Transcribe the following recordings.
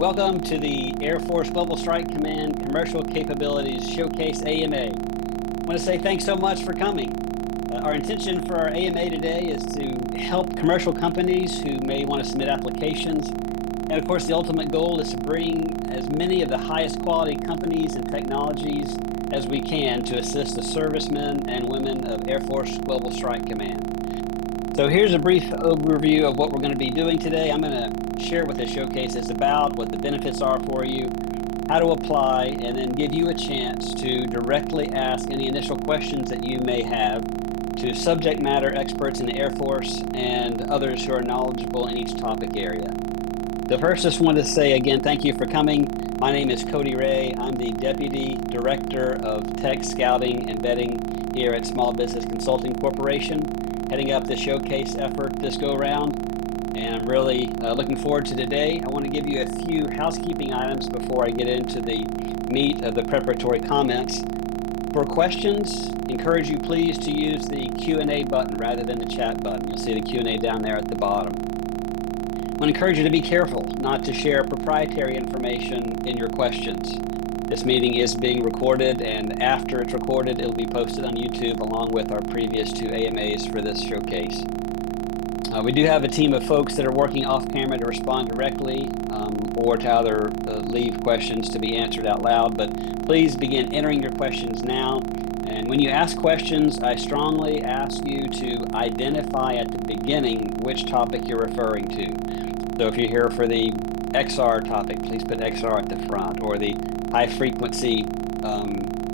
Welcome to the Air Force Global Strike Command Commercial Capabilities Showcase AMA. I want to say thanks so much for coming. Our intention for our AMA today is to help commercial companies who may want to submit applications. And of course, the ultimate goal is to bring as many of the highest quality companies and technologies as we can to assist the servicemen and women of Air Force Global Strike Command. So here's a brief overview of what we're going to be doing today. I'm going to share what this showcase is about, what the benefits are for you, how to apply, and then give you a chance to directly ask any initial questions that you may have to subject matter experts in the Air Force and others who are knowledgeable in each topic area. So first, just wanted to say again, thank you for coming. My name is Cody Ray. I'm the Deputy Director of Tech Scouting and Vetting here at Small Business Consulting Corporation, heading up the showcase effort this go around. And I'm really looking forward to today. I want to give you a few housekeeping items before I get into the meat of the preparatory comments. For questions, encourage you please to use the Q&A button rather than the chat button. You'll see the Q&A down there at the bottom. I want to encourage you to be careful not to share proprietary information in your questions. This meeting is being recorded, and after it's recorded, it'll be posted on YouTube along with our previous two AMAs for this showcase. We do have a team of folks that are working off camera to respond directly or to either leave questions to be answered out loud, but please begin entering your questions now. And when you ask questions, I strongly ask you to identify at the beginning which topic you're referring to. So if you're here for the XR topic, please put XR at the front, or the high frequency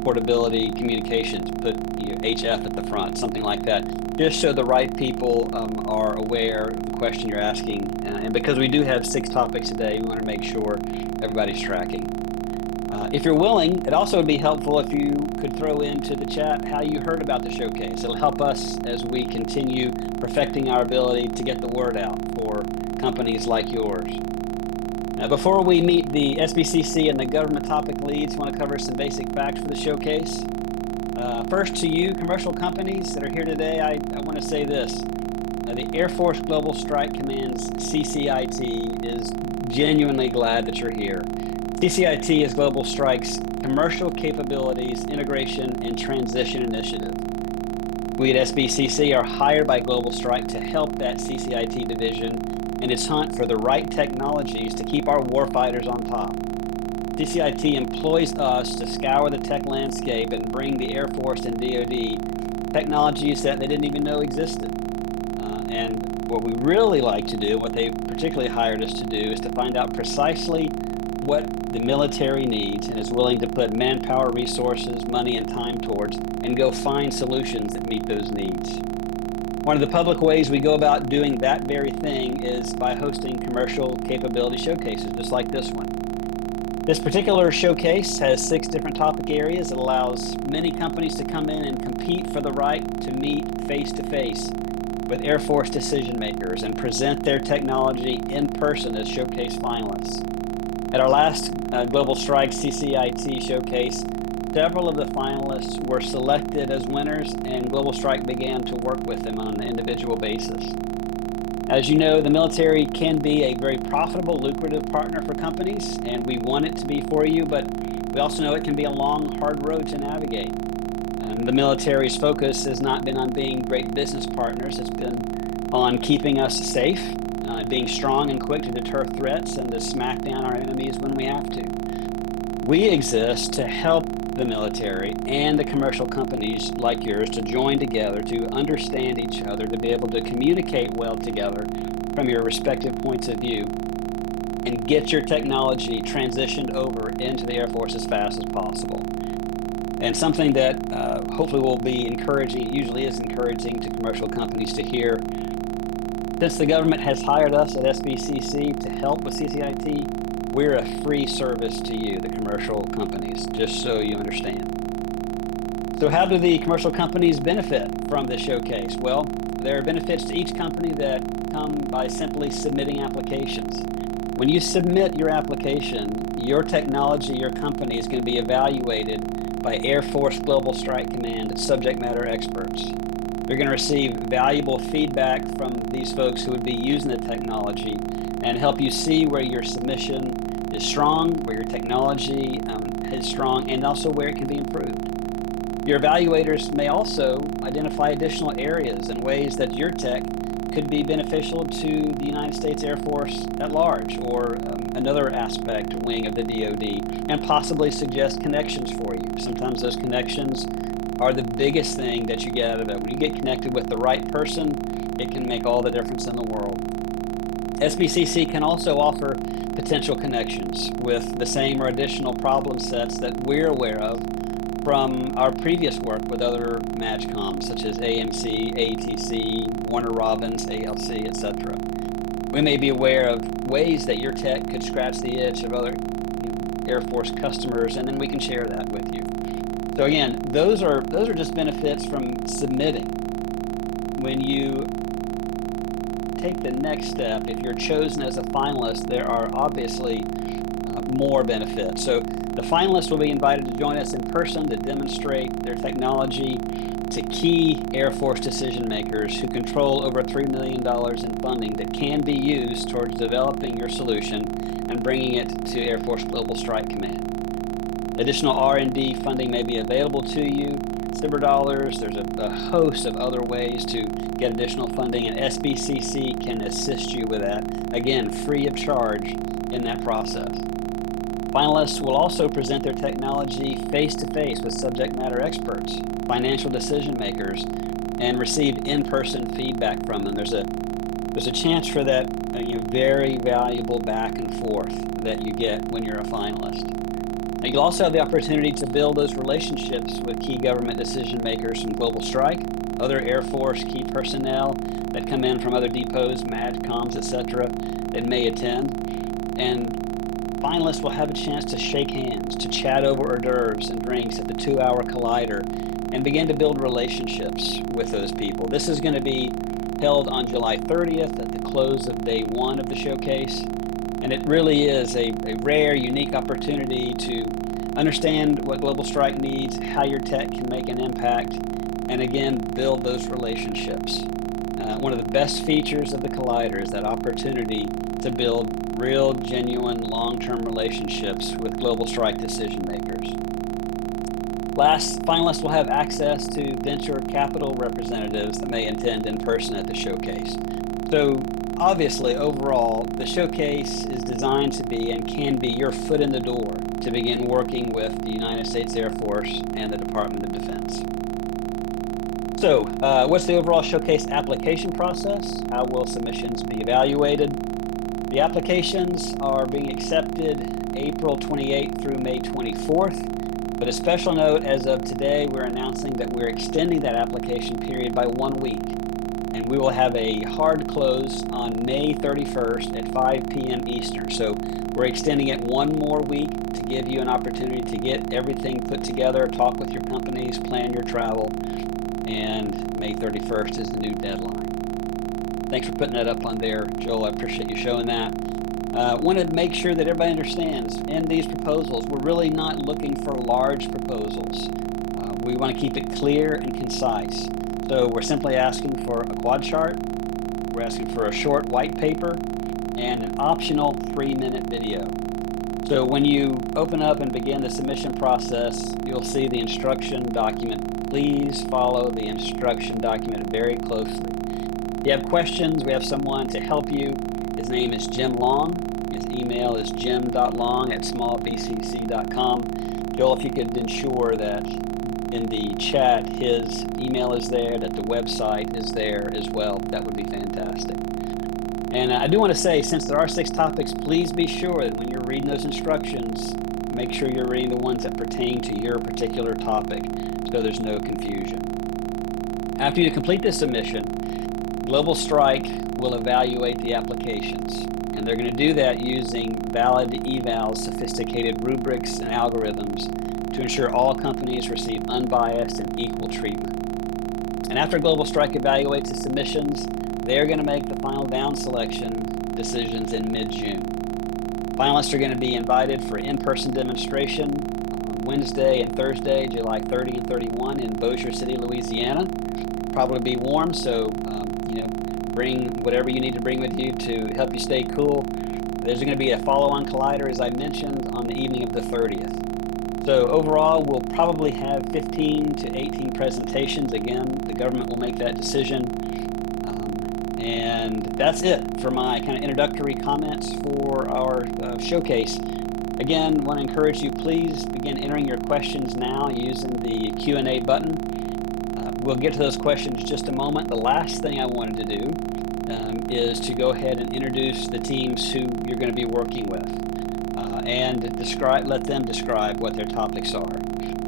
portability communications, put HF at the front, something like that, just so the right people are aware of the question you're asking. And because we do have 6 topics today, we want to make sure everybody's tracking. If you're willing, it also would be helpful if you could throw into the chat how you heard about the showcase. It'll help us as we continue perfecting our ability to get the word out for companies like yours. Now, before we meet the SBCC and the government topic leads, I want to cover some basic facts for the showcase. First, to you commercial companies that are here today, I want to say this. The Air Force Global Strike Command's CCIT is genuinely glad that you're here. CCIT is Global Strike's Commercial Capabilities Integration and Transition Initiative. We at SBCC are hired by Global Strike to help that CCIT division in its hunt for the right technologies to keep our warfighters on top. CCIT employs us to scour the tech landscape and bring the Air Force and DoD technologies that they didn't even know existed. And what we really like to do, what they particularly hired us to do, is to find out precisely what the military needs and is willing to put manpower, resources, money, and time towards, and go find solutions that meet those needs. One of the public ways we go about doing that very thing is by hosting commercial capability showcases, just like this one. This particular showcase has 6 different topic areas. It allows many companies to come in and compete for the right to meet face-to-face with Air Force decision makers and present their technology in person as showcase finalists. At our last Global Strike CCIT showcase, several of the finalists were selected as winners, and Global Strike began to work with them on an individual basis. As you know, the military can be a very profitable, lucrative partner for companies, and we want it to be for you, but we also know it can be a long, hard road to navigate. The military's focus has not been on being great business partners. It's been on keeping us safe, being strong and quick to deter threats and to smack down our enemies when we have to. We exist to help the military and the commercial companies like yours to join together, to understand each other, to be able to communicate well together from your respective points of view, and get your technology transitioned over into the Air Force as fast as possible. And something that hopefully will be encouraging, it usually is encouraging to commercial companies to hear. Since the government has hired us at SBCC to help with CCIT, we're a free service to you, the commercial companies, just so you understand. So how do the commercial companies benefit from this showcase? Well, there are benefits to each company that come by simply submitting applications. When you submit your application, your technology, your company is going to be evaluated by Air Force Global Strike Command subject matter experts. You're going to receive valuable feedback from these folks who would be using the technology and help you see where your submission is strong, where your technology is strong, and also where it can be improved. Your evaluators may also identify additional areas and ways that your tech could be beneficial to the United States Air Force at large, or another aspect wing of the DoD, and possibly suggest connections for you. Sometimes those connections are the biggest thing that you get out of it. When you get connected with the right person, it can make all the difference in the world. SBCC can also offer potential connections with the same or additional problem sets that we're aware of from our previous work with other MAGCOMs, such as AMC, ATC, Warner Robins, ALC, etc. We may be aware of ways that your tech could scratch the itch of other Air Force customers, and then we can share that with you. So again, those are just benefits from submitting. When you take the next step, if you're chosen as a finalist, there are obviously more benefits. So the finalists will be invited to join us in person to demonstrate their technology to key Air Force decision makers who control over $3 million in funding that can be used towards developing your solution and bringing it to Air Force Global Strike Command. Additional R&D funding may be available to you, SBIR dollars. There's a host of other ways to get additional funding, and SBCC can assist you with that, again, free of charge in that process. Finalists will also present their technology face-to-face with subject matter experts, financial decision makers, and receive in-person feedback from them. There's a chance for that very valuable back and forth that you get when you're a finalist. And you'll also have the opportunity to build those relationships with key government decision makers from Global Strike, other Air Force key personnel that come in from other depots, MAGCOMs, etc., that may attend. And finalists will have a chance to shake hands, to chat over hors d'oeuvres and drinks at the 2-hour collider, and begin to build relationships with those people. This is going to be held on July 30th at the close of day 1 of the showcase, and it really is a rare, unique opportunity to understand what Global Strike needs, how your tech can make an impact, and again, build those relationships. One of the best features of the Collider is that opportunity to build real, genuine, long-term relationships with Global Strike decision makers. Last, finalists will have access to venture capital representatives that may attend in person at the showcase. So obviously, overall, the showcase is designed to be and can be your foot in the door to begin working with the United States Air Force and the Department of Defense. So, what's the overall showcase application process? How will submissions be evaluated? The applications are being accepted April 28th through May 24th, but a special note, as of today, we're announcing that we're extending that application period by 1 week, and we will have a hard close on May 31st at 5 p.m. Eastern. So we're extending it 1 more week to give you an opportunity to get everything put together, talk with your companies, plan your travel, and May 31st is the new deadline. Thanks for putting that up on there, Joel. I appreciate you showing that. Want to make sure that everybody understands in these proposals, we're really not looking for large proposals. We want to keep it clear and concise. So we're simply asking for a quad chart, we're asking for a short white paper, and an optional 3-minute video. So when you open up and begin the submission process, you'll see the instruction document. Please follow the instruction document very closely. If you have questions, we have someone to help you. His name is Jim Long. His email is jim.long@smallbcc.com. Joel, if you could ensure that in the chat his email is there, that the website is there as well, that would be fantastic. And I do want to say, since there are 6 topics, please be sure that when you're reading those instructions, make sure you're reading the ones that pertain to your particular topic, so there's no confusion. After you complete this submission, Global Strike will evaluate the applications, and they're going to do that using valid evals, sophisticated rubrics and algorithms to ensure all companies receive unbiased and equal treatment. And after Global Strike evaluates the submissions, they're going to make the final down selection decisions in mid-June. Finalists are going to be invited for in-person demonstration on Wednesday and Thursday, July 30 and 31 in Bossier City, Louisiana. Probably be warm, so bring whatever you need to bring with you to help you stay cool. There's going to be a follow-on collider, as I mentioned, on the evening of the 30th. So overall, we'll probably have 15 to 18 presentations. Again, the government will make that decision. And that's it for my kind of introductory comments for our showcase. Again, want to encourage you, please begin entering your questions now using the Q&A button. We'll get to those questions in just a moment. The last thing I wanted to do is to go ahead and introduce the teams who you're going to be working with and let them describe what their topics are.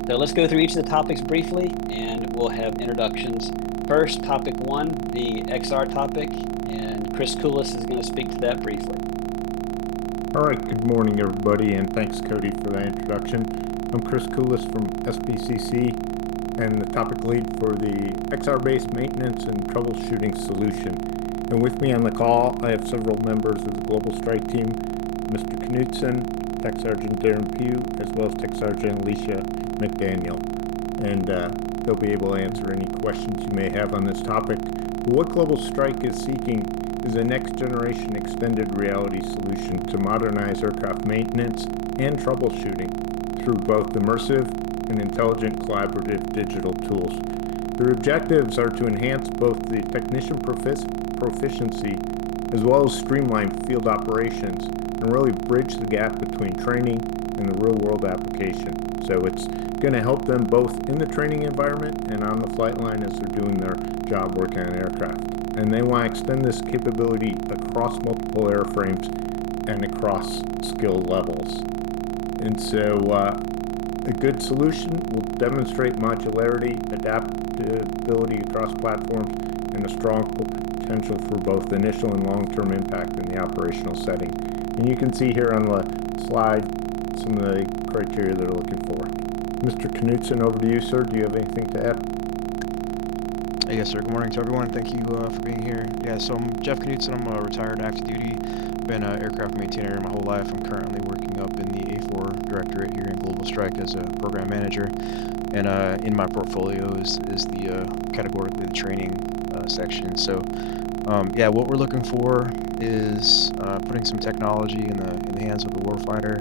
So let's go through each of the topics briefly, and we'll have introductions. First, topic 1, the XR topic, and Chris Koulis is going to speak to that briefly. All right, good morning, everybody, and thanks, Cody, for that introduction. I'm Chris Koulis from SBCC and the topic lead for the XR-based maintenance and troubleshooting solution. And with me on the call, I have several members of the Global Strike team, Mr. Knudsen, Tech Sergeant Darren Pugh, as well as Tech Sergeant Alicia McDaniel. And they'll be able to answer any questions you may have on this topic. What Global Strike is seeking is a next-generation extended reality solution to modernize aircraft maintenance and troubleshooting through both immersive and intelligent collaborative digital tools. Their objectives are to enhance both the technician proficiency as well as streamline field operations and really bridge the gap between training and the real-world application. So it's going to help them both in the training environment and on the flight line as they're doing their job working on aircraft. And they want to extend this capability across multiple airframes and across skill levels. And so a good solution will demonstrate modularity, adaptability across platforms, and a strong potential for both initial and long-term impact in the operational setting. And you can see here on the slide some of the criteria they're looking for. Mr. Knudsen, over to you, sir. Do you have anything to add? Yes, sir. Good morning to everyone. Thank you for being here. Yeah, so I'm Jeff Knudsen. I'm a retired active duty. Been an aircraft maintainer my whole life. I'm currently working up in the A4 Directorate here in Global Strike as a program manager. And in my portfolio is the categorically the training section. So yeah, what we're looking for is putting some technology in the hands of the warfighter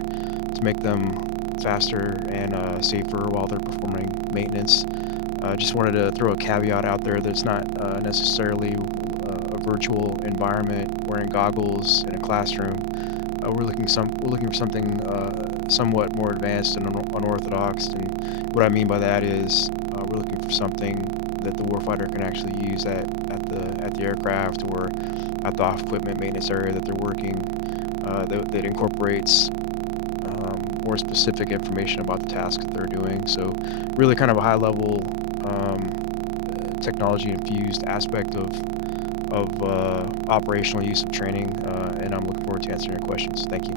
to make them faster and safer while they're performing maintenance. Just wanted to throw a caveat out there that it's not necessarily a virtual environment wearing goggles in a classroom. We're looking for something somewhat more advanced and unorthodox. And what I mean by that is we're looking for something that the warfighter can actually use at the aircraft or at the off equipment maintenance area that they're working. That incorporates more specific information about the task that they're doing. So really kind of a high level technology infused aspect of operational use of training, and I'm looking forward to answering your questions. Thank you.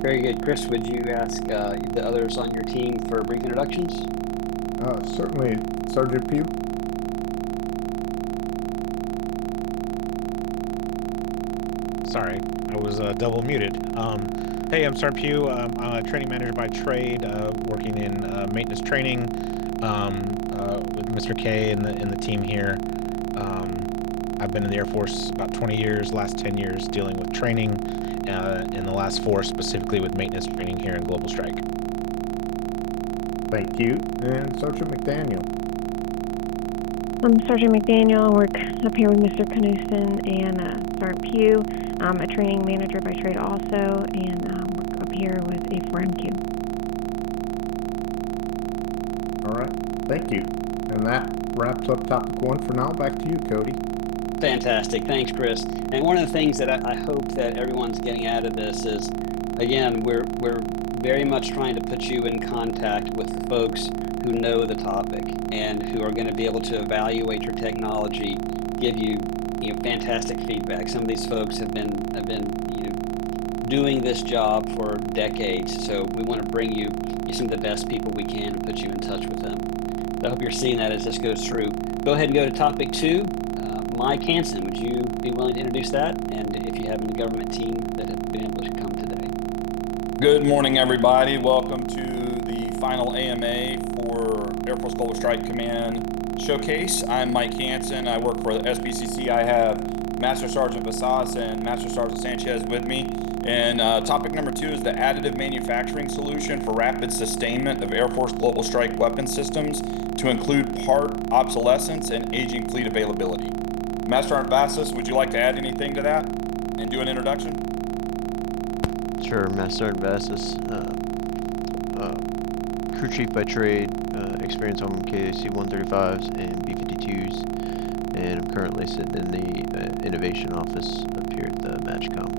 Very good. Chris, would you ask the others on your team for brief introductions? Certainly, Sergeant Pugh. Sorry, I was double muted. Hey, I'm Sergeant Pugh. I'm a training manager by trade, working in maintenance training with Mr. K and the team here. I've been in the Air Force about 20 years, last 10 years dealing with training, and the last 4 specifically with maintenance training here in Global Strike. Thank you. And Sergeant McDaniel. I'm Sergeant McDaniel. I work up here with Mr. Knudsen and Sergeant Pugh. I'm a training manager by trade also, and work up here with A4MQ. All right. Thank you. And that wraps up topic 1 for now. Back to you, Cody. Fantastic. Thanks, Chris. And one of the things that I hope that everyone's getting out of this is, again, we're very much trying to put you in contact with the folks who know the topic and who are going to be able to evaluate your technology, give you fantastic feedback. Some of these folks have been doing this job for decades, so we want to bring you some of the best people we can and put you in touch with them. So I hope you're seeing that as this goes through. Go ahead and go to topic 2. Mike Hansen, would you be willing to introduce that? And if you have any government team that have been able to come today. Good morning, everybody. Welcome to the final AMA for Air Force Global Strike Command showcase. I'm Mike Hansen. I work for the SBCC. I have Master Sergeant Vasas and Master Sergeant Sanchez with me. And topic number 2 is the additive manufacturing solution for rapid sustainment of Air Force Global Strike weapon systems to include part obsolescence and aging fleet availability. Master Sergeant Vasas, would you like to add anything to that and do an introduction? Sure, Master Sergeant Vasas, crew chief by trade, experience on KAC 135s and B-52s, and I'm currently sitting in the innovation office up here at the MatchCom.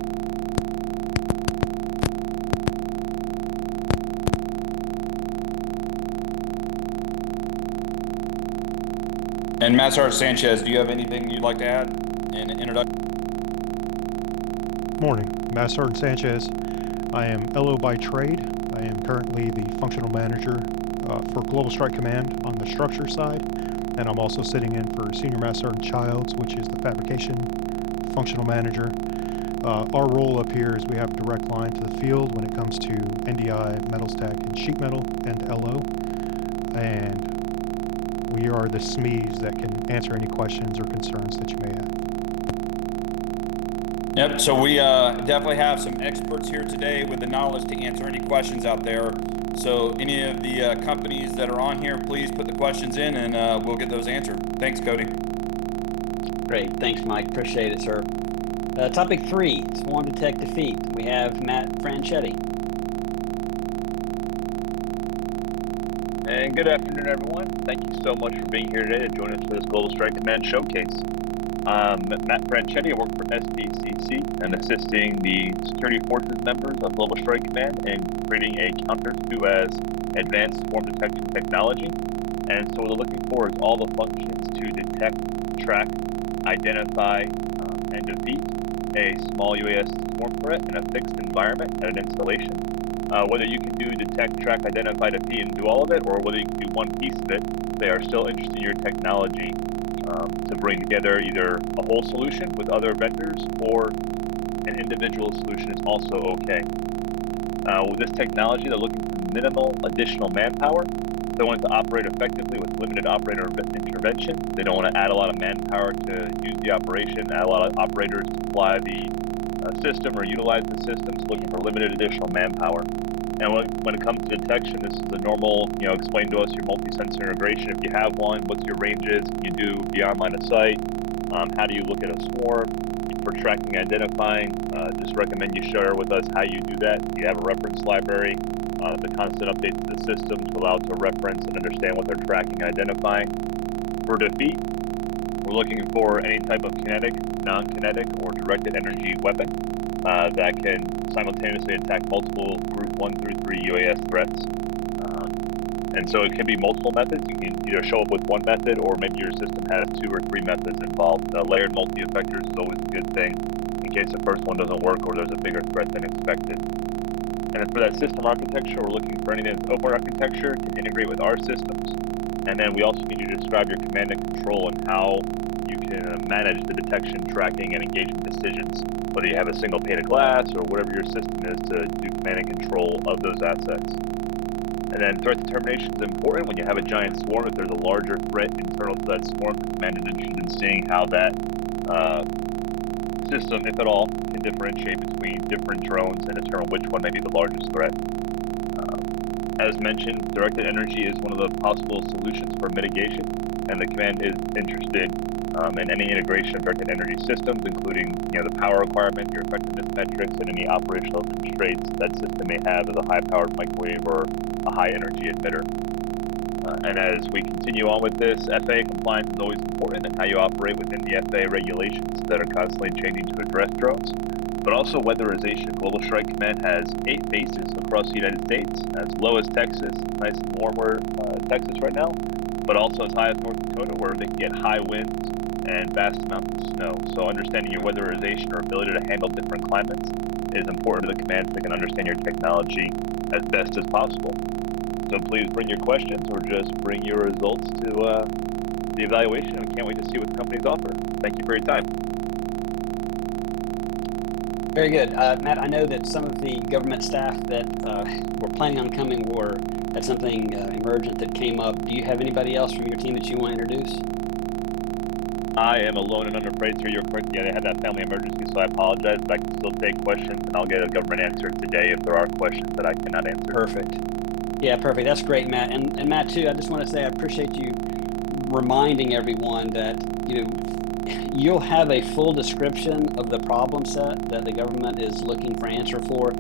And Master Sergeant Sanchez, do you have anything you'd like to add in an introduction? Morning, Master Sergeant Sanchez. I am LO by trade. I am currently the functional manager for Global Strike Command on the structure side, and I'm also sitting in for Senior Master Sergeant Childs, which is the fabrication functional manager. Our role up here is we have a direct line to the field when it comes to NDI, metal stack, and sheet metal, and LO, and we are the SMEs that can answer any questions or concerns that you may have. Yep, so we definitely have some experts here today with the knowledge to answer any questions out there. So any of the companies that are on here, please put the questions in and we'll get those answered. Thanks, Cody. Great. Thanks, Mike. Appreciate it, sir. Topic 3, Swarm Detect Defeat. We have Matt Franchetti. And good afternoon, everyone. Thank you so much for being here today to join us for this Global Strike Command Showcase. Matt Franchetti, I work for SBCC and assisting the Security Forces members of Global Strike Command in creating a counter-UAS advanced swarm detection technology. And so what we're looking for is all the functions to detect, track, identify, and defeat a small UAS swarm threat in a fixed environment at an installation. Whether you can do detect, track, identify, defeat, and do all of it, or whether you can do one piece of it, they are still interested in your technology to bring together either a whole solution with other vendors or an individual solution is also okay. With this technology, they're looking for minimal additional manpower. They want it to operate effectively with limited operator intervention. They don't want to add a lot of manpower to use the operation, add a lot of operators to fly the system or utilize the system, so looking for limited additional manpower. And when it comes to detection, this is a normal, explain to us your multi-sensor integration. If you have one, what's your ranges? Can you do beyond line of sight? How do you look at a swarm? For tracking and identifying, just recommend you share with us how you do that. You have a reference library, the constant updates to the system to allow it to reference and understand what they're tracking and identifying. For defeat, we're looking for any type of kinetic, non-kinetic, or directed energy weapon that can simultaneously attack multiple Group 1 through 3 UAS threats. And so it can be multiple methods. You can either show up with one method, or maybe your system has 2 or 3 methods involved. Layered multi-effectors is always a good thing in case the first one doesn't work or there's a bigger threat than expected. And for that system architecture, we're looking for anything that's open architecture, can integrate with our systems. And then we also need you to describe your command and control and how you can manage the detection, tracking, and engagement decisions, whether you have a single pane of glass or whatever your system is to do command and control of those assets. And then threat determination is important when you have a giant swarm. If there's a larger threat internal to that swarm, the command is interested in seeing how that system, if at all, can differentiate between different drones and determine which one may be the largest threat. As mentioned, directed energy is one of the possible solutions for mitigation, and the command is interested in any integration of directed energy systems, including the power requirement, your effectiveness metrics, and any operational constraints that system may have as a high-powered microwave or a high-energy emitter. And as we continue on with this, FAA compliance is always important, and how you operate within the FAA regulations that are constantly changing to address drones. But also weatherization. Global Strike Command has 8 bases across the United States, as low as Texas, nice and warmer Texas right now, but also as high as North Dakota, where they can get high winds and vast amounts of snow. So understanding your weatherization or ability to handle different climates is important to the command so they can understand your technology as best as possible. So please bring your questions or just bring your results to the evaluation, and we can't wait to see what the companies offer. Thank you for your time. Very good. Matt, I know that some of the government staff that were planning on coming were That's something emergent that came up. Do you have anybody else from your team that you want to introduce? I am alone and unafraid, sir. You're correct. Yeah, they had that family emergency, so I apologize, but I can still take questions, and I'll get a government answer today if there are questions that I cannot answer. Perfect. Yeah, perfect. That's great, Matt. And Matt, too, I just want to say I appreciate you reminding everyone that, you'll have a full description of the problem set that the government is looking for answer for,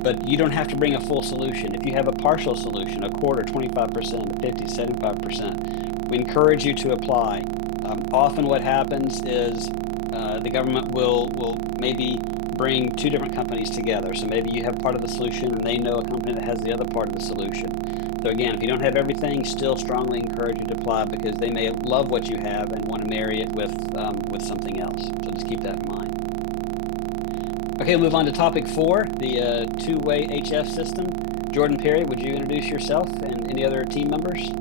but you don't have to bring a full solution. If you have a partial solution, a quarter, 25%, 50, 75%, we encourage you to apply. Often what happens is the government will maybe bring two different companies together. So maybe you have part of the solution and they know a company that has the other part of the solution. So again, if you don't have everything, still strongly encourage you to apply because they may love what you have and want to marry it with something else. So just keep that in mind. Okay, we'll move on to topic 4, the two-way HF system. Jordan Perry, would you introduce yourself and any other team members?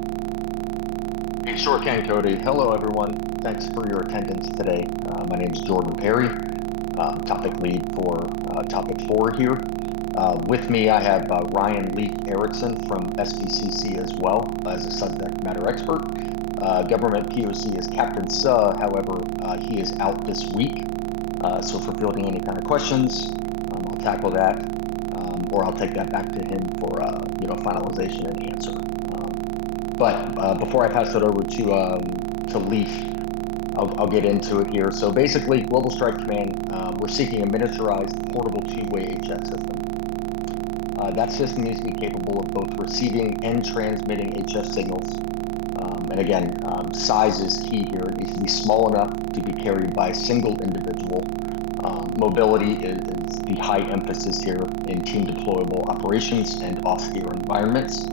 Hey, sure can, Cody. Hello, everyone. Thanks for your attendance today. My name is Jordan Perry, topic lead for topic 4 here. With me, I have Ryan Leek Erickson from SBCC as well as a subject matter expert. Government POC is Captain Suh, however, he is out this week. So for fielding any kind of questions, I'll tackle that, or I'll take that back to him for finalization and answer. But before I pass it over to Leaf, I'll get into it here. So basically, Global Strike Command, we're seeking a miniaturized portable two-way HF system. That system needs to be capable of both receiving and transmitting HF signals. And again, size is key here. It needs to be small enough to be carried by a single individual. Mobility is the high emphasis here in team deployable operations and austere environments.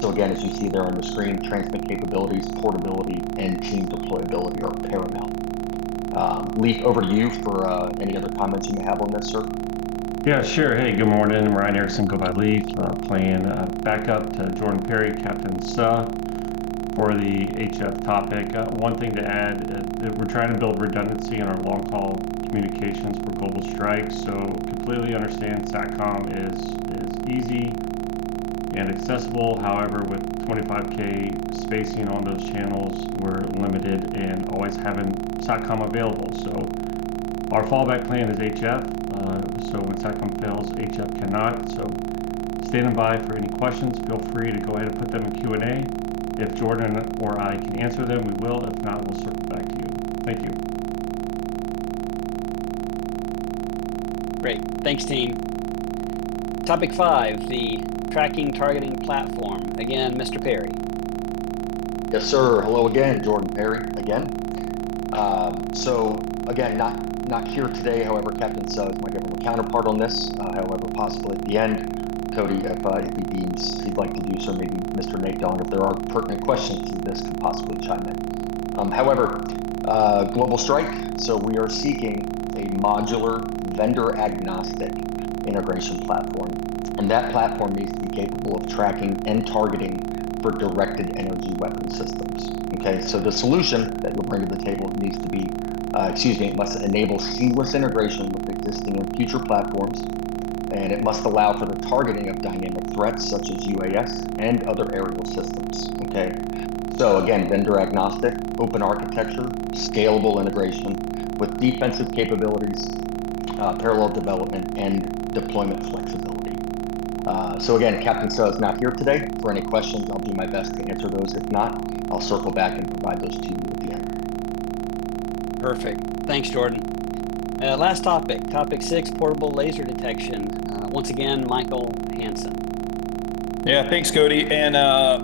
So again, as you see there on the screen, transmit capabilities, portability, and team deployability are paramount. Leaf, over to you for any other comments you may have on this, sir. Yeah, sure. Hey, good morning. I'm Ryan Erickson, go by Leaf, playing backup to Jordan Perry, Captain Suh, for the HF topic. One thing to add, that we're trying to build redundancy in our long-haul communications for global strikes, so completely understand SATCOM is easy and accessible. However, with 25K spacing on those channels, we're limited in always having SATCOM available. So our fallback plan is HF. So when SATCOM fails, HF cannot. So standing by for any questions. Feel free to go ahead and put them in Q&A. If Jordan or I can answer them, we will. If not, we'll circle back to you. Thank you. Great. Thanks, team. Topic 5, the tracking targeting platform. Again, Mr. Perry. Yes, sir. Hello again, Jordan Perry again. So again, not here today. However, Captain Suh is my government counterpart on this. However, possibly at the end, Cody, if he deems he'd like to do so, maybe Mr. Nate Don, if there are pertinent questions to this, can possibly chime in. However, Global Strike. So we are seeking a modular, vendor-agnostic integration platform, and that platform needs to be capable of tracking and targeting for directed energy weapon systems. Okay, so the solution that you'll bring to the table needs to be, it must enable seamless integration with existing and future platforms, and it must allow for the targeting of dynamic threats such as UAS and other aerial systems. Okay, so again, vendor agnostic, open architecture, scalable integration with defensive capabilities, parallel development, and deployment flexibility. So again, Captain Suh is not here today. For any questions, I'll do my best to answer those. If not, I'll circle back and provide those to you at the end. Perfect. Thanks, Jordan. Last topic, topic 6, portable laser detection. Once again, Michael Hansen. Yeah, thanks, Cody. And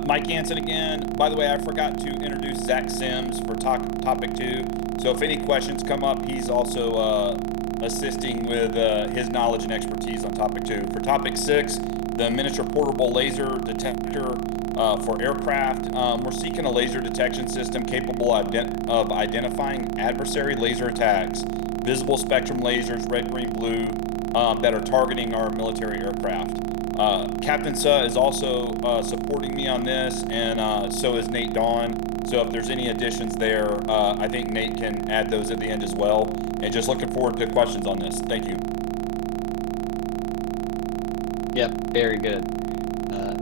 Mike Hansen again. By the way, I forgot to introduce Zach Sims for topic 2. So if any questions come up, he's also assisting with his knowledge and expertise on topic 2. For topic 6, the miniature portable laser detector for aircraft, we're seeking a laser detection system capable of identifying adversary laser attacks, visible spectrum lasers, red, green, blue, that are targeting our military aircraft. Captain Suh is also supporting me on this, and so is Nate Don. So if there's any additions there, I think Nate can add those at the end as well. And just looking forward to questions on this. Thank you. Yep, very good.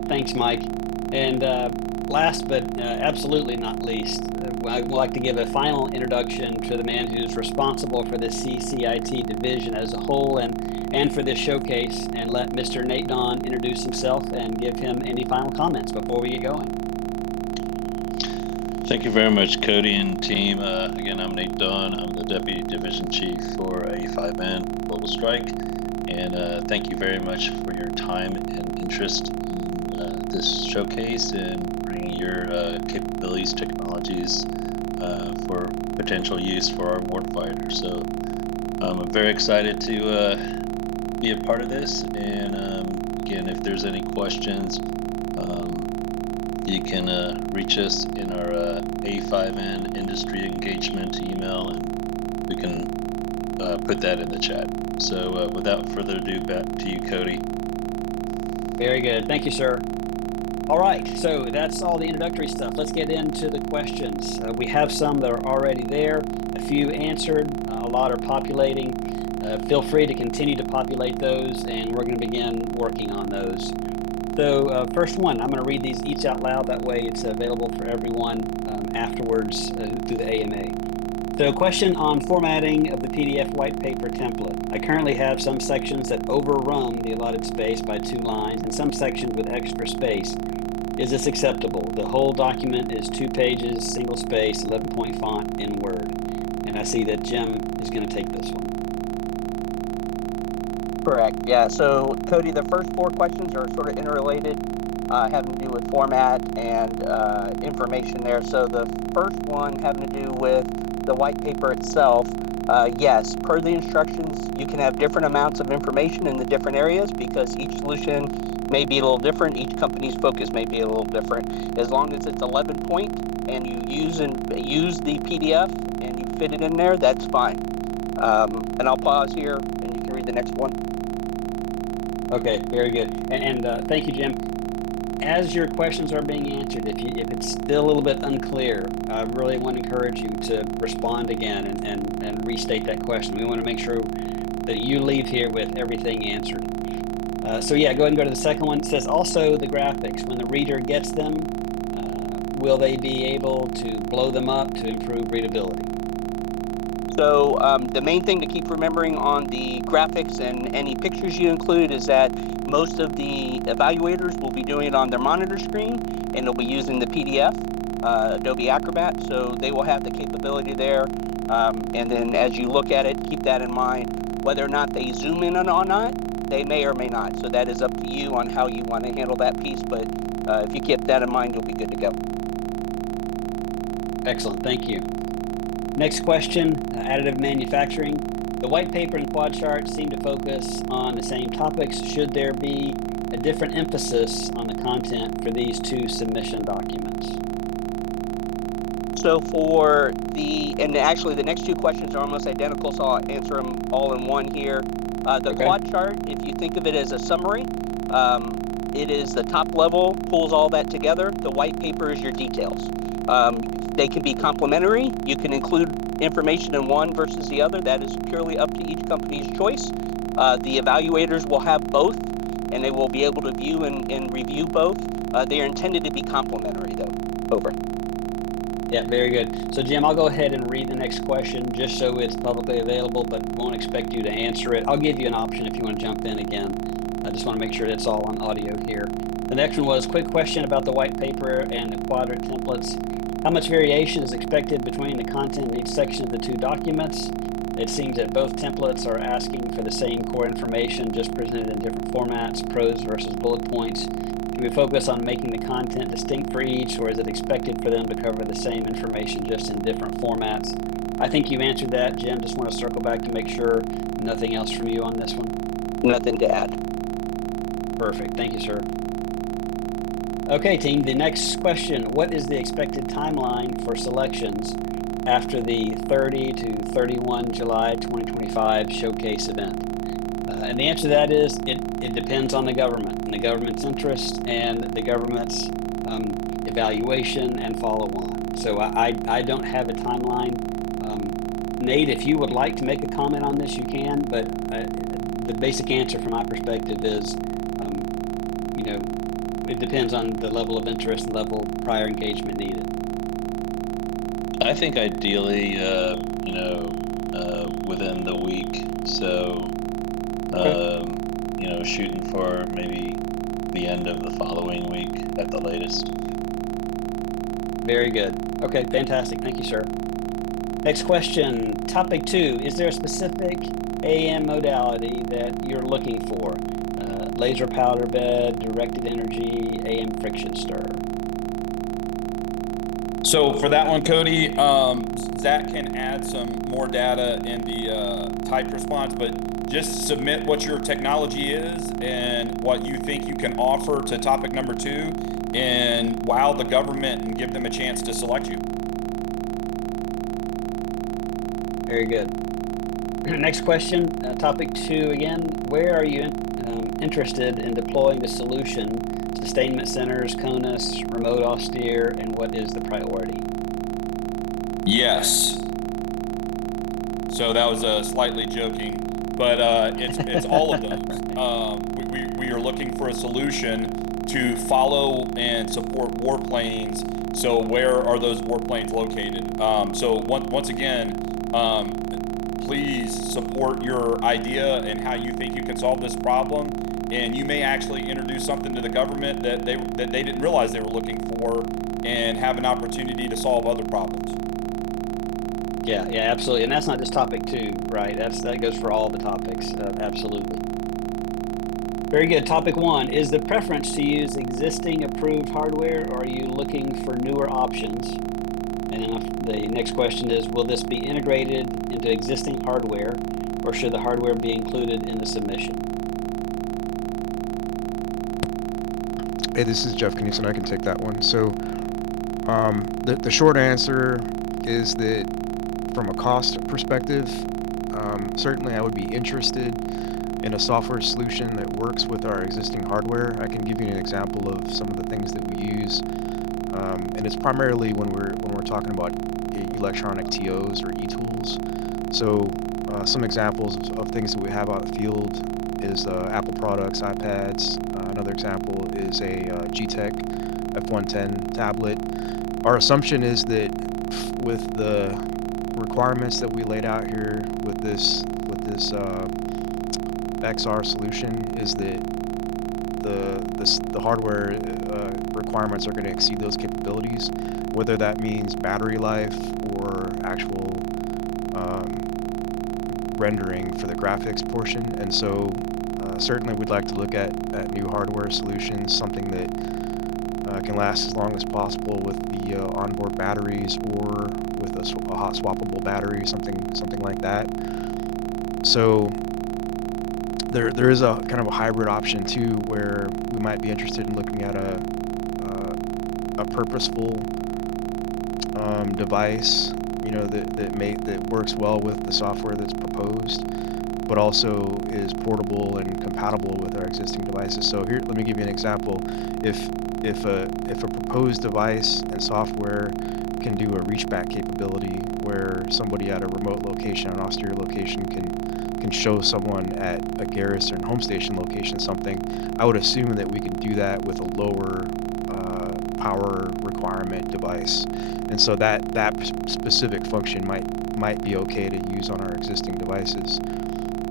Thanks, Mike. And last but absolutely not least, I'd like to give a final introduction to the man who's responsible for the CCIT division as a whole and for this showcase, and let Mr. Nate Don introduce himself and give him any final comments before we get going. Thank you very much, Cody and team. Again, I'm Nate Don. I'm the Deputy Division Chief for A5N Global Strike. And thank you very much for your time and interest in this showcase and bringing your capabilities, technologies for potential use for our warfighters. So I'm very excited to be a part of this. And again, if there's any questions, you can reach us in our A5N industry engagement email, and we can put that in the chat. So without further ado, back to you, Cody. Very good. Thank you, sir. All right, so that's all the introductory stuff. Let's get into the questions. We have some that are already there, a few answered, a lot are populating. Feel free to continue to populate those, and we're going to begin working on those. So first one, I'm going to read these each out loud. That way it's available for everyone afterwards through the AMA. So question on formatting of the PDF white paper template. I currently have some sections that overrun the allotted space by 2 lines and some sections with extra space. Is this acceptable? The whole document is 2 pages, single space, 11-point font in Word. And I see that Jim is going to take this one. Correct. Yeah. So, Cody, the first 4 questions are sort of interrelated, having to do with format and information there. So the first one having to do with the white paper itself, yes, per the instructions, you can have different amounts of information in the different areas because each solution may be a little different. Each company's focus may be a little different. As long as it's 11 point and you use the PDF and you fit it in there, that's fine. And I'll pause here and you can read the next one. Okay, very good. And thank you, Jim. As your questions are being answered, if it's still a little bit unclear, I really want to encourage you to respond again and restate that question. We want to make sure that you leave here with everything answered. So yeah, go ahead and go to the second one. It says also the graphics. When the reader gets them, will they be able to blow them up to improve readability? So the main thing to keep remembering on the graphics and any pictures you include is that most of the evaluators will be doing it on their monitor screen, and they'll be using the PDF, Adobe Acrobat, so they will have the capability there. And then as you look at it, keep that in mind. Whether or not they zoom in or not, they may or may not. So that is up to you on how you want to handle that piece, but if you keep that in mind, you'll be good to go. Excellent, thank you. Next question, additive manufacturing. The white paper and quad chart seem to focus on the same topics. Should there be a different emphasis on the content for these 2 submission documents? So for and actually the next 2 questions are almost identical, so I'll answer them all in one here. The quad chart, if you think of it as a summary, it is the top level, pulls all that together. The white paper is your details. They can be complementary. You can include information in one versus the other. That is purely up to each company's choice. The evaluators will have both, and they will be able to view and review both. They are intended to be complementary, though. Over. Yeah, very good. So, Jim, I'll go ahead and read the next question just so it's publicly available, but won't expect you to answer it. I'll give you an option if you want to jump in again. I just want to make sure it's all on audio here. The next one was quick question about the white paper and the quadrant templates. How much variation is expected between the content in each section of the 2 documents? It seems that both templates are asking for the same core information, just presented in different formats, prose versus bullet points. Do we focus on making the content distinct for each, or is it expected for them to cover the same information just in different formats? I think you answered that, Jim. Just want to circle back to make sure. Nothing else from you on this one? Nothing to add. Perfect. Thank you, sir. Okay, team, the next question. What is the expected timeline for selections after the 30 to 31 July 2025 showcase event? And the answer to that is it depends on the government and the government's interest and the government's evaluation and follow-on. So I don't have a timeline. Nate, if you would like to make a comment on this, you can, but the basic answer from my perspective is, it depends on the level of interest and level of prior engagement needed? I think ideally, within the week. So, shooting for maybe the end of the following week at the latest. Very good. Okay, fantastic. Thank you, sir. Next question, topic 2. Is there a specific AM modality that you're looking for? Laser powder bed, directed energy, AM friction stir. So for that one, Cody, Zach can add some more data in the typed response, but just submit what your technology is and what you think you can offer to topic number 2 and wow the government and give them a chance to select you. Very good. Next question, topic 2 again. Where are you interested in deploying the solution? Sustainment centers, CONUS, remote austere, and what is the priority? Yes. So that was slightly joking, but it's all of those. We are looking for a solution to follow and support warplanes. So where are those warplanes located? So once again, please support your idea and how you think you can solve this problem. And you may actually introduce something to the government that they didn't realize they were looking for, and have an opportunity to solve other problems. Yeah, absolutely. And that's not just topic 2, right? That goes for all the topics, absolutely. Very good. Topic 1, is the preference to use existing approved hardware, or are you looking for newer options? And then the next question is, will this be integrated into existing hardware, or should the hardware be included in the submission? Hey, this is Jeff Knudsen. I can take that one. So the short answer is that from a cost perspective, certainly I would be interested in a software solution that works with our existing hardware. I can give you an example of some of the things that we use, and it's primarily when we're talking about electronic TOs or e-tools. So some examples of things that we have out in the field is Apple products, iPads. Another example is a G-Tech F110 tablet. Our assumption is that with the requirements that we laid out here with this XR solution, is that the hardware requirements are going to exceed those capabilities, whether that means battery life or actual rendering for the graphics portion. And so certainly we'd like to look at new hardware solutions, something that can last as long as possible with the onboard batteries, or with a hot swappable battery, something like that. So there is a kind of a hybrid option too, where we might be interested in looking at a purposeful device, that works well with the software that's proposed, but also is portable and compatible with our existing devices. So here, let me give you an example. If a proposed device and software can do a reachback capability, where somebody at a remote location, an austere location, can show someone at a garrison home station location something, I would assume that we can do that with a lower power requirement device. And so that specific function might be okay to use on our existing devices.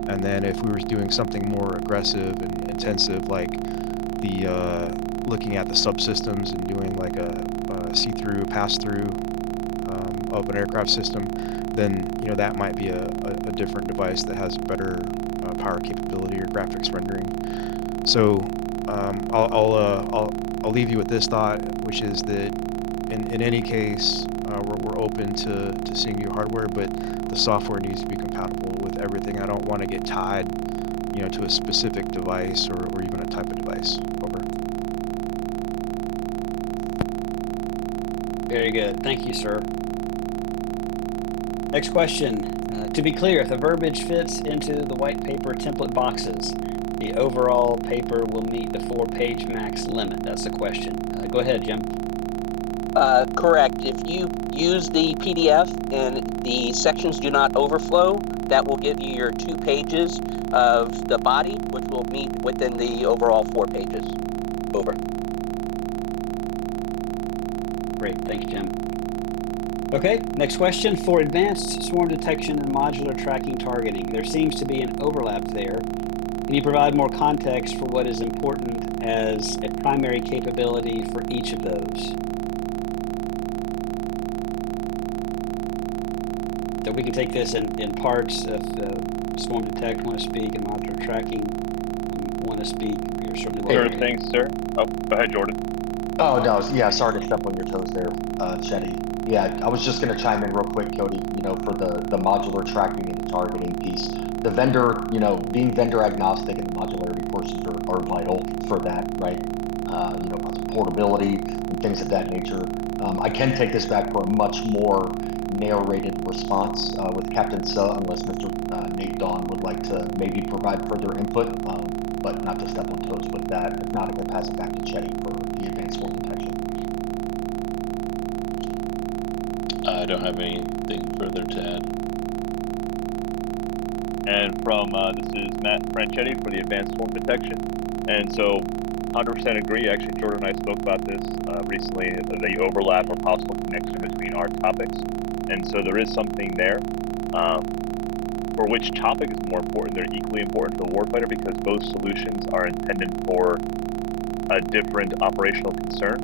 And then if we were doing something more aggressive and intensive, like the looking at the subsystems and doing like a see-through, pass-through of an aircraft system, then that might be a different device that has better power capability or graphics rendering. So I'll leave you with this thought, which is that in any case, we're open to seeing new hardware, but the software needs to be compatible with everything. I don't want to get tied, to a specific device or even a type of device. Over. Very good. Thank you, sir. Next question. To be clear, if the verbiage fits into the white paper template boxes, the overall paper will meet the 4-page max limit. That's the question. Go ahead, Jim. Correct. If you use the PDF and the sections do not overflow, that will give you your 2 pages of the body, which will meet within the overall 4 pages. Over. Great, thank you, Jim. Okay, next question. For advanced swarm detection and modular tracking targeting, there seems to be an overlap there. Can you provide more context for what is important as a primary capability for each of those? So we can take this in parts. If swarm detect want to speak and modular tracking want to speak, you're certainly welcome. Sure, thanks, sir. Oh, go ahead, Jordan. Oh, no, yeah, sorry to step on your toes there, Chetty. Yeah, I was just going to chime in real quick, Cody, for the modular tracking and the targeting piece. The vendor, being vendor agnostic and the modularity portions are vital for that, right? Portability and things of that nature. I can take this back for a much more narrated response with Captain Suh, unless Mr. Nate Dawn would like to maybe provide further input, but not to step on toes with that. If not, I'm going to pass it back to Chetty for the advanced swarm detection. I don't have anything further to add. And from, this is Matt Franchetti for the advanced swarm detection. And so 100% agree. Actually, Jordan and I spoke about this recently, the overlap or possible connection between our topics. And so there is something there. For which topic is more important, they're equally important to the warfighter because both solutions are intended for a different operational concern.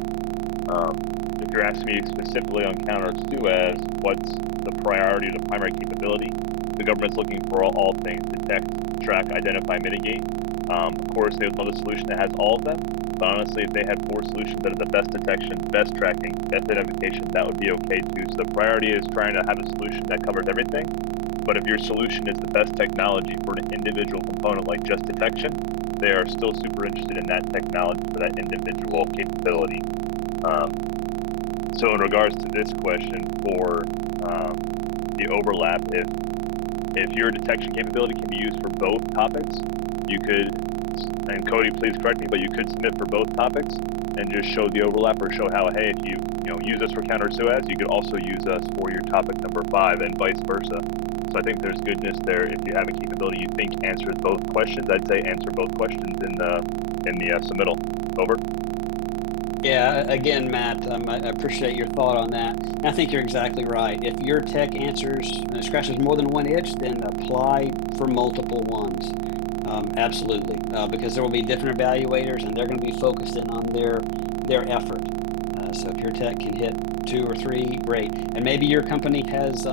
If you're asking me specifically on counter as what's the priority or the primary capability, the government's looking for all things: detect, track, identify, mitigate. Of course, they would love a solution that has all of them, but honestly, if they had 4 solutions that are the best detection, best tracking, best identification, that would be okay too. So the priority is trying to have a solution that covers everything. But if your solution is the best technology for an individual component like just detection, they are still super interested in that technology for that individual capability. So in regards to this question for the overlap, if your detection capability can be used for both topics, you could, and Cody, please correct me, but you could submit for both topics and just show the overlap or show how, hey, if you use us for counter SOAS, you could also use us for your topic number 5 and vice versa. So I think there's goodness there. If you have a capability you think answers both questions, I'd say answer both questions in the submittal. Over. Yeah, again, Matt, I appreciate your thought on that. And I think you're exactly right. If your tech scratches more than one itch, then apply for multiple ones. Absolutely, because there will be different evaluators, and they're going to be focused in on their effort. So if your tech can hit 2 or 3, great. And maybe your company has,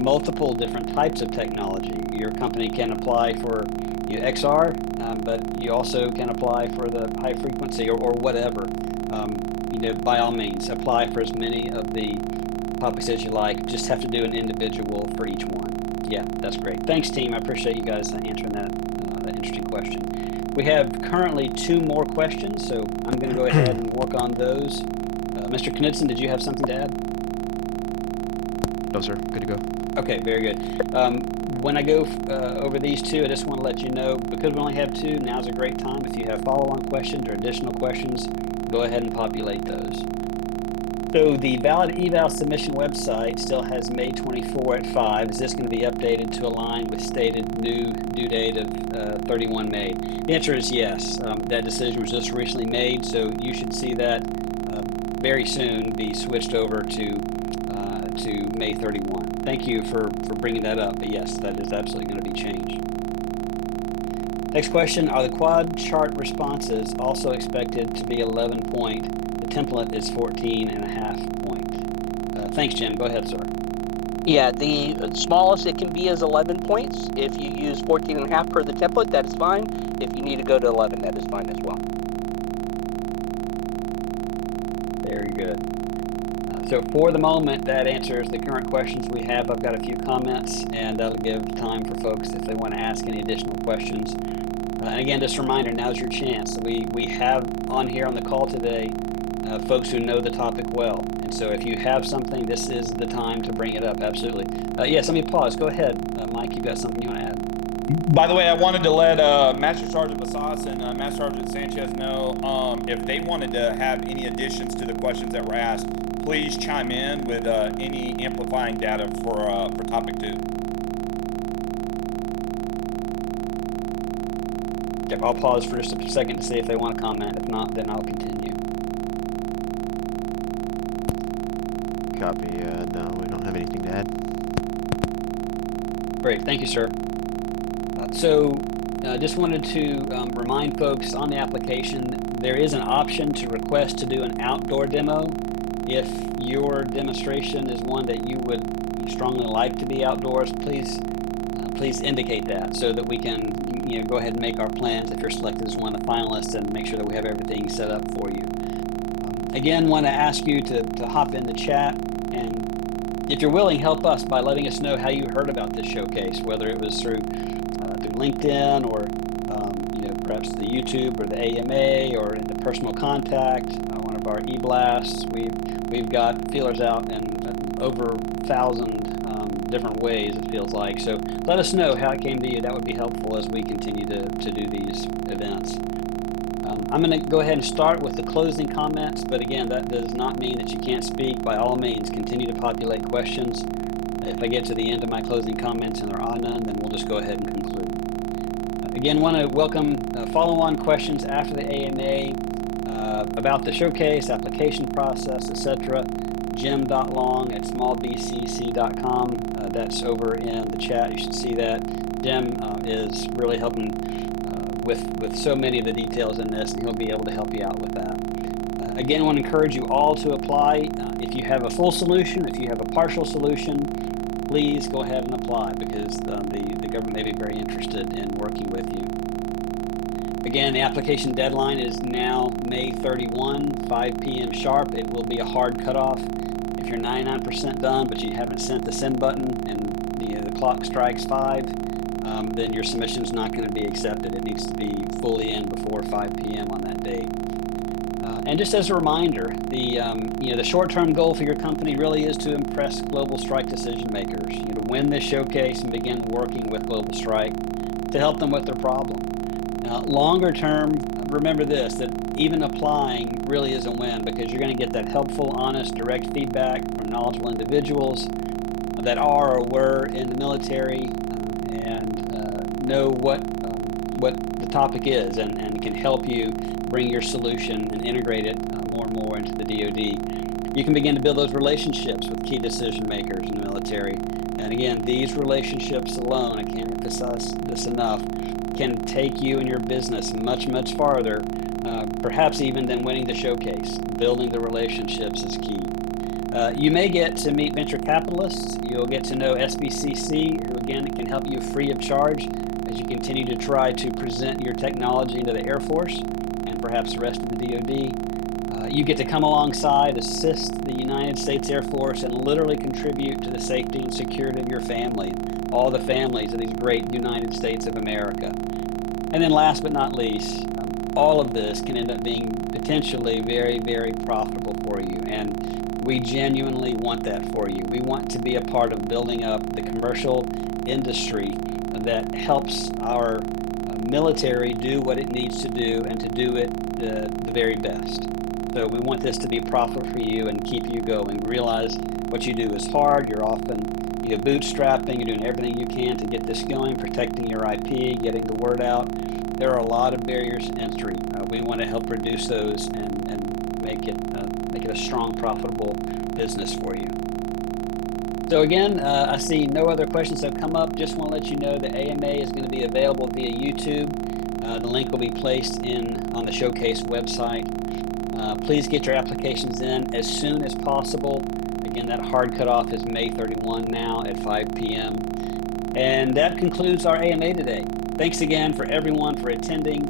multiple different types of technology. Your company can apply for XR, but you also can apply for the high frequency or whatever. By all means, apply for as many of the topics as you like. Just have to do an individual for each one. Yeah, that's great. Thanks, team. I appreciate you guys answering that interesting question. We have currently 2 more questions, so I'm going to go ahead and work on those. Mr. Knudsen, did you have something to add? No, sir. Good to go. Okay, very good. When I go over these 2, I just want to let you know, because we only have 2, now's a great time. If you have follow-on questions or additional questions, go ahead and populate those. So the valid eval submission website still has May 24 at 5. Is this going to be updated to align with stated new due date of 31 May? The answer is yes. That decision was just recently made, so you should see that very soon be switched over to May 31. Thank you for bringing that up, but yes, that is absolutely going to be changed. Next question, are the quad chart responses also expected to be 11 point? The template is 14.5 point. Thanks, Jim. Go ahead, sir. Yeah, the smallest it can be is 11 points. If you use 14.5 per the template, that is fine. If you need to go to 11, that is fine as well. Very good. So for the moment, that answers the current questions we have. I've got a few comments, and that'll give time for folks if they want to ask any additional questions. And again, just a reminder, now's your chance. We have on here on the call today folks who know the topic well. And so if you have something, this is the time to bring it up. Absolutely. Yes, let me pause. Go ahead, Mike. You've got something you want to add? By the way, I wanted to let Master Sergeant Vasas and Master Sergeant Sanchez know if they wanted to have any additions to the questions that were asked, please chime in with any amplifying data for topic 2. Yep, I'll pause for just a second to see if they want to comment. If not, then I'll continue. copy. No, we don't have anything to add. Great, thank you, sir. Just wanted to remind folks on the application, there is an option to request to do an outdoor demo. If your demonstration is one that you would strongly like to be outdoors, please indicate that so that we can go ahead and make our plans if you're selected as one of the finalists and make sure that we have everything set up for you. Again, want to ask you to hop in the chat, and if you're willing, help us by letting us know how you heard about this showcase, whether it was through LinkedIn or perhaps the YouTube or the AMA or in the personal contact, one of our e-blasts. We've got feelers out in over 1,000 different ways, it feels like. So let us know how it came to you. That would be helpful as we continue to do these events. I'm going to go ahead and start with the closing comments, but again, that does not mean that you can't speak. By all means, continue to populate questions. If I get to the end of my closing comments and there are none, then we'll just go ahead and conclude. Again, want to welcome follow-on questions after the AMA about the showcase, application process, etc. Jim.long@smallbcc.com. That's over in the chat. You should see that. Jim is really helping with so many of the details in this, and he'll be able to help you out with that. Again, I want to encourage you all to apply. If you have a full solution, if you have a partial solution, please go ahead and apply, because the government may be very interested in working with you. Again, the application deadline is now May 31, 5 p.m. sharp. It will be a hard cutoff. If you're 99% done, but you haven't sent the send button and the clock strikes 5, then your submission is not going to be accepted. It needs to be fully in before 5 p.m. on that date. And just as a reminder, the short-term goal for your company really is to impress Global Strike decision makers. To win this showcase and begin working with Global Strike to help them with their problem. Longer term, remember this, that even applying really is a win, because you're going to get that helpful, honest, direct feedback from knowledgeable individuals that are or were in the military and know what the topic is and can help you bring your solution and integrate it more and more into the DoD. You can begin to build those relationships with key decision makers in the military. And again, these relationships alone, I can't emphasize this enough, can take you and your business much, much farther, perhaps even than winning the showcase. Building the relationships is key. You may get to meet venture capitalists. You'll get to know SBCC, who again can help you free of charge as you continue to try to present your technology into the Air Force and perhaps the rest of the DoD. You get to come alongside, assist the United States Air Force, and literally contribute to the safety and security of your family, all the families of these great United States of America. And then last but not least, all of this can end up being potentially very, very profitable for you. And we genuinely want that for you. We want to be a part of building up the commercial industry that helps our military do what it needs to do, and to do it the very best. So we want this to be profitable for you and keep you going. Realize what you do is hard. You're often bootstrapping. You're doing everything you can to get this going, protecting your IP, getting the word out. There are a lot of barriers to entry. We want to help reduce those and make it a strong, profitable business for you. So again, I see no other questions have come up. Just want to let you know the AMA is going to be available via YouTube. The link will be placed on the showcase website. Please get your applications in as soon as possible. Again, that hard cutoff is May 31 now at 5 p.m. And that concludes our AMA today. Thanks again for everyone for attending.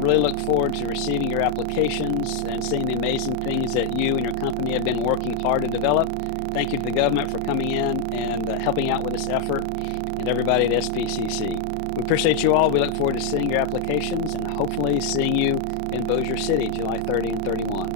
Really look forward to receiving your applications and seeing the amazing things that you and your company have been working hard to develop. Thank you to the government for coming in and helping out with this effort, and everybody at SBCC. We appreciate you all. We look forward to seeing your applications and hopefully seeing you in Bossier City, July 30 and 31.